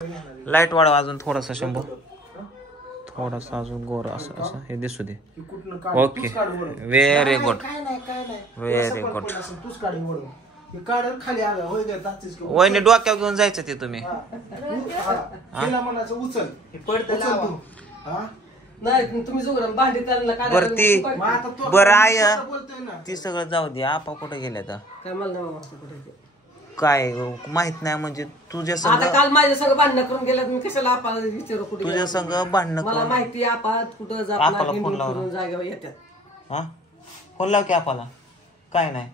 Light वाढव अजून थोडासा शंभू, थोडासा अजून गोर असं असं हे दिसू दे. Okay very good very good. वहिनी डोक्यावर घेऊन जायचं ते तुम्ही. बरं ती बरं आहे ती सगळं जाऊ दे. आपा कुठे गेल्या तर काय माहित नाही म्हणजे तुझ्या संग काल माझ्या सगळं भांडणं करून गेल्यात. मी कशाला आपल्याला विचारू कुठे तुझ्या संग भांडणं मला माहिती आपा कुठं जागेवर येतात. हा फोन लाव की आपाला. काय नाही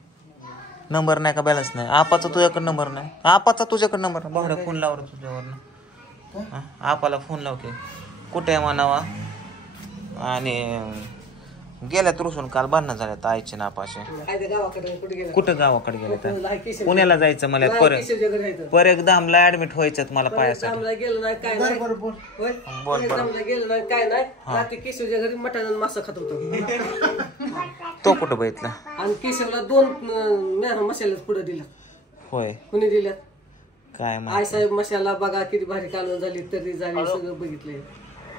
नंबर नाही का बॅलन्स नाही आपाचा तुझ्याकडे नंबर नाही. आपाचा तुझ्याकडे नंबर भावड्या फोन लाव तुझ्यावर. आपाला फोन लाव की कुठे म्हणावा. आणि गेल्यात रुसून काल भांडणं झाल्यात आईचे ना आपाचे. कुठं गावाकडे गेले तर पुण्याला जायचं मला परत धामला ऍडमिट व्हायचं मला पायासाठी. गेलं नाही काय नाही गेलं नाही काय नाही. रात्री केशवच्या घरी मटण मासा खात होतो. तो कुठं बघितला. आणि केशवला 2 मसाले पुढे दिला. होय कुणी दिल्यात काय आई साहेब मसाला बघा किती भारी कालवण झाली तरी झाली सगळं बघितलंय.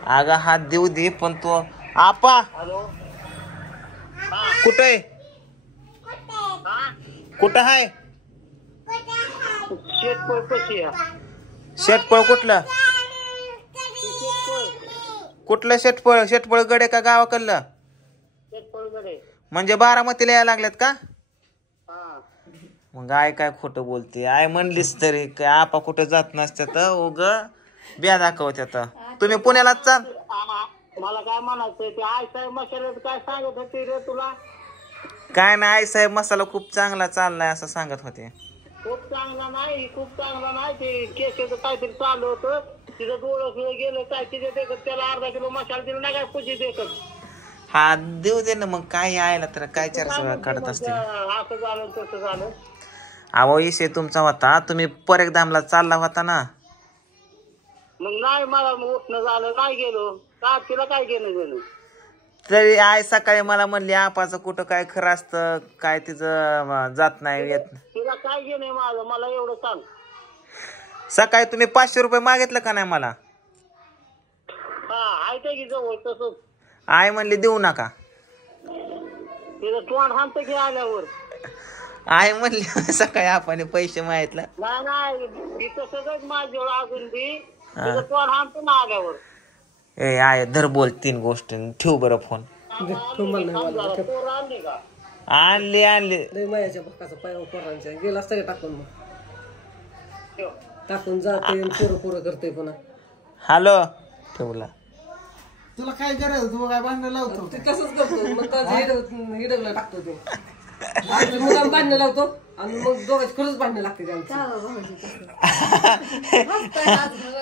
अगं हात देऊ दे पण तो आपा कुठं आहे कुठं आहे. शेटपळ कुठलं कुठलं शेटपळ. शेटपळ गडे का गावाकडलं म्हणजे बारामतीला यायला लागल्यात का. मग आय काय खोटं बोलते. आय म्हणलीस तरी काय आपा कुठं जात नसत्यात उग ब्या दाखवत्यात. तुम्ही पुण्यालाच चाल. मला काय म्हणायचं ते आई साहेब मसाल्यात काय सांगत होते रे तुला. काय नाही आई साहेब मसाला खूप चांगला चाललाय असं सांगत होते. खूप चांगला नाही खूप चांगला नाही ते केशचं काहीतरी चालू होतं. तिथं डोळं गेलं काय तिथे देखत त्याला अर्धा किलो मसाला दिला नाही काय पुजी देखत. हा देऊ दे ना मग काय यायला तर काय चर्चा काढत असते. असं झालं तसं झालं. अहो विषय तुमचा होता तुम्ही परत धामला चालला होता ना. मग नाही मला उठणं झालं नाही गेलो का तिला काय गेलं. तरी आय सकाळी मला म्हणली आपाचं कुठं काय खरं असतं काय तिचं जात नाही येत. तिला काय घेणे माझं मला एवढं सांग. सकाळी तुम्ही 500 रुपये मागितलं का नाही मला. हा आहे की जवळ तसंच. आय म्हणली देऊ नका. तिथं तोंड हाणतं की आल्यावर. आय म्हणली सकाळी आपण पैसे मागितलं. नाही तिथं सगळंच माझ्याजवळ अजून बी तिथं तोंड हाणतं ना आल्यावर. ए आय धर बोल 3 गोष्टी ठेव बरं फोन. आणले आणले मायाच्या भक्काचा पाय पोरांच्या गेला असता टाकून मग टाकून जाते पोरं करते पुन्हा. हॅलो ठेवला. तुला काय करायचं तू काय भांडण लावतो. ते तसंच करतो मग हिडवला टाकतो ते. मुलांना भांडणं लावतो आणि मग दोघांची खरंच भांडणं लागते.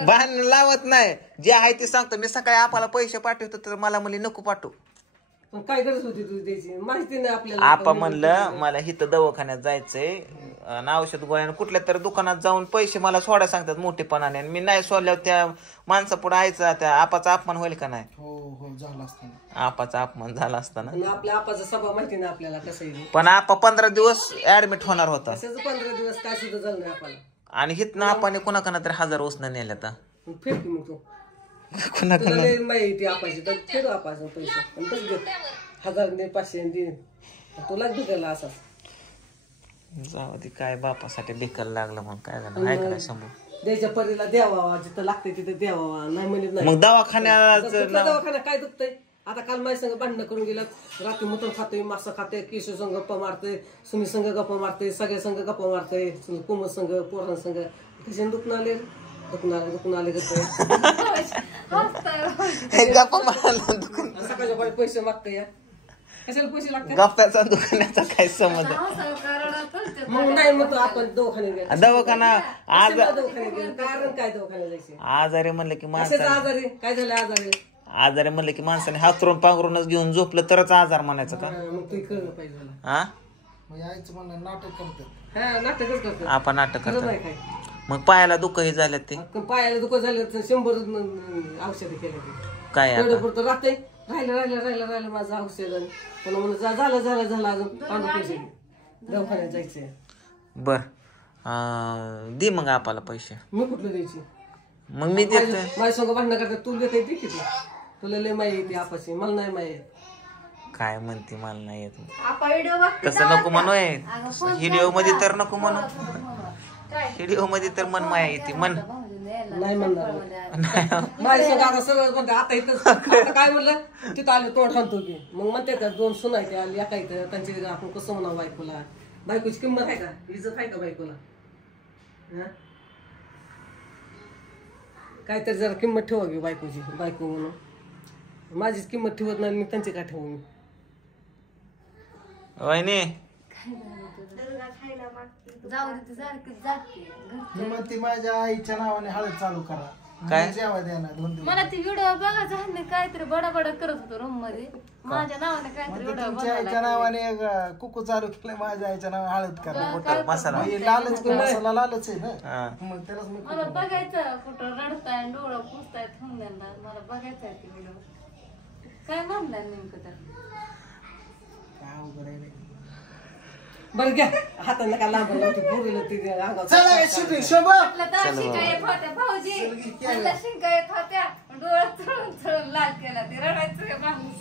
भांडण लावत नाही जे आहे ते सांगतो. मी सकाळी आपल्याला पैसे पाठवतो तर मला म्हणली नको पाठवू. काय गरज होती तुझी त्याची माहिती नाही आपल्याला. आपा म्हणलं मला इथं दवाखान्यात जायचंय आणि औषध गोळ्यानं कुठल्या तरी दुकानात जाऊन पैसे मला सोडा सांगतात मोठेपणाने. मी नाही सोडल्यावर त्या माणसा पुढे आयचा त्या आपाचा अपमान होईल का नाही. हो झाला असता. आपाचा अपमान झाला असताना आपल्या आपाचा स्वभाव माहिती नाही आपल्याला कसं आहे. पण आपा 15 दिवस ऍडमिट होणार होता. 15 दिवस काय सुद्धा झालं नाही आपल्याला. आणि हिथनं आपण कोणाकडे तरी 1000 उसनं नेल्या तर फेक मग तू कोणाकडे माहिती आपायची तर फेड आपायचं पैसे आणि तसं देत 1000 दे 500 दे तुला दुखायला असा. जाऊ दे काय बापासाठी ढेकल लागलं मग काय झालं आहे का शंभू. द्यायच्या परीला द्यावा जिथं लागते तिथे द्यावा नाही म्हणत नाही. मग दवाखान्यात दवाखान्यात काय दुखतंय. आता काल माझ्या संग भांडणं करून गेलं. रात्री मटण खातोय मासा खाते केशव संघ गप्पा मारते सुमी संघ गप्पा मारते सगळ्या संघ गप्पा मारते कुमत संघ पोरां संघ कशाने दुखणं आले दुखणं आले गप्पा मारायला सकाळच्या पैसे मागते या कशाला पैसे लागतात. गप्प्याचा दुकानाचा काय संबंध. मग नाही म्हणतो आपण दवाखान्यात दवाखाना आज कारण काय दवाखान्यात जायचे. आजारी म्हणलं की माणसाने आजारी काय झालं आजारी म्हणलं की माणसाने हातरून पांघरूनच घेऊन झोपलं तरच आजार म्हणायचं का. मग ते कळलं पाहिजे. हा यायचं म्हणलं नाटक करतात. हा नाटकच करतात आपण नाटक नाही करतो. काय मग पायाला दुःखही झालं ते पायाला दुःख झालं तर 100 औषधं केले काय एवढं पुरतं राहते. राहिलं माझं औषध पण म्हणून झालं अजून पांढर पैसे दवाखान्यात जायचंय. बर दे मग आपल्याला पैसे. मी कुठलं द्यायची मग मी देतोय. माझ्या संग भांडणं करतात तू देते ते किती तुला लय माहिती येते आपाशी मला नाही माहिती. काय म्हणते मला नाही येत. आपा व्हिडिओ बघते तसं नको म्हणूय. व्हिडिओ मध्ये तर नको म्हणू. व्हिडिओ मध्ये तर मन माया येते मन. नाही म्हणणार माझ्या संग आता सगळं म्हणते आता इथं आता काय म्हणलं तिथं आले तोंड सांगतो की मग म्हणते का दोन सुनायचे आली एका इथं त्यांची आपण कसं म्हणावं बायकोला. बायकोची किंमत आहे का इज्जत आहे का बायकोला. हा काहीतरी जरा किंमत ठेवा की बायकोची बायको म्हणून. माझीच किंमत ठेवत नाही मी त्यांची काय ठेवू मी. वहिनी जाऊ दे सारखी जाते मग ती माझ्या आईच्या नावाने हळद चालू करा. काय? जेव्हा देणार 2 दिवस. मला ती व्हिडिओ बघायचं आहे ना काहीतरी बडा करत होतो रूम मध्ये माझ्या नावाने काहीतरी व्हिडिओ तुमच्या आईच्या नावाने कुकू चालू केलं माझ्या आईच्या नावाने हळद करा. मोठा मसाला. मग हे लालच मसाला लालच आहे ना. हा. मग त्यालाच मी मला बघायचं कुठं रडताय डोळं पुसताय थांबल्याला मला बघायचं आहे ती व्हिडिओ. काय म्हणलाय नेमकं तर काय अवघड आहे रे. बरं घ्या हाताने का लांब लावते पोरीला ती अंगावर. चला शूटिंग शोभा. आपल्या तर शिंका येत होत्या भाऊजी आपल्या शिंका येत होत्या डोळ्यात चळून लाल केला ते रडायचं का माणूस.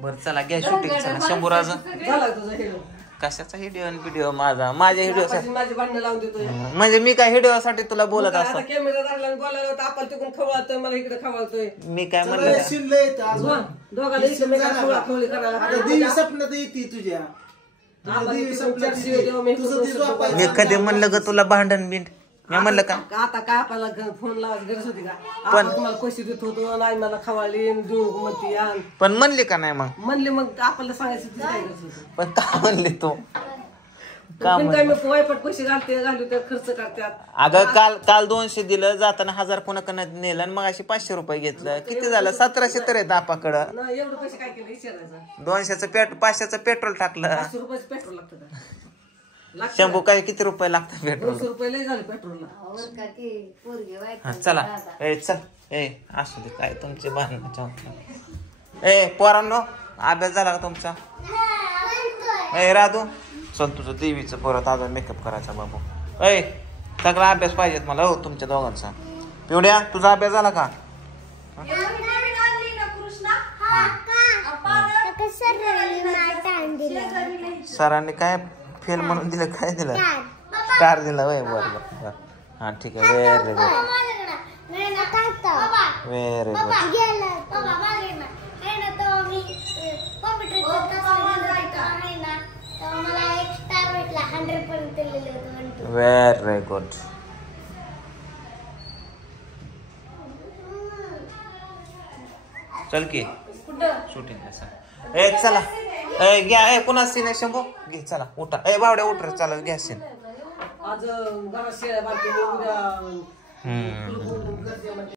बर चला घ्या शूटिंग चला. शंभूराज झाला तुझा हिरो. कशाचा व्हिडिओ माझा माझ्या व्हिडिओ माझी भांडणं लावून देतोय. म्हणजे मी काय व्हिडिओ साठी तुला बोलत असतो. आता कॅमेरा धरला बोलायला होता आपण तिकडून खवळतोय मला इकडे खवळतोय. मी काय म्हणलं का? शिनलं येतं आज. दोघाला एकमेकांना खवळाखवळी करायला आता देवी स्वप्नात येते तुझ्या. तुझ्या देवी स्वप्नात येते. तुझं ती झोपायचं. मी कधी म्हणलं ग तुला भांडण बिंड मी म्हणलं का. आता काय आपल्याला फोन लावायची गरज होती का. आपण तुम्हाला पैसे देत होतो नाही मला खवाळी देऊ म्हणते आण पण म्हणली का नाही मग. म्हणले मग आपल्याला सांगायचं तुझं काय गरज होती. पण का म्हणली तू. पण काय मग वायपट पैसे घालू त्या खर्च करतात. अगं काल 200 दिलं जाताना 1000 कोणाकडनं नेलं आणि मग अशी 500 रुपये घेतलं. किती झालं 1700 तर आहे दापाकडं. ना एवढे पैसे काय केलं विचारायचं. 500चं पेट्रोल टाकलं. 500 रुपयाचं पेट्रोल लागतं का. शंभू काय किती रुपये लागतात पेट्रोल. 200 रुपये लय झाले पेट्रोलला. हा चला ए चल ए असू दे काय तुमचे भांडणाच्या ए पोरांनो अभ्यास झाला का तुमचा. ए राधू चल तुझं देवीचं परत अजून मेकअप करायचा बाबू. ए सगळा अभ्यास पाहिजेत मला हो तुमच्या दोघांचा. पिवड्या तुझा अभ्यास झाला का. सरांनी काय फेल म्हणून दिलं काय दिलं स्टार दिला वय बर हा ठीक आहे very good very good very good. चल की शूटिंग ए चला ए घ्या ए पुन्हा सीन आहे शंभू घे चला उठा ए बावड्या उठ रे चला घ्या सीन. आज घरात शेळ्या बाकी उद्या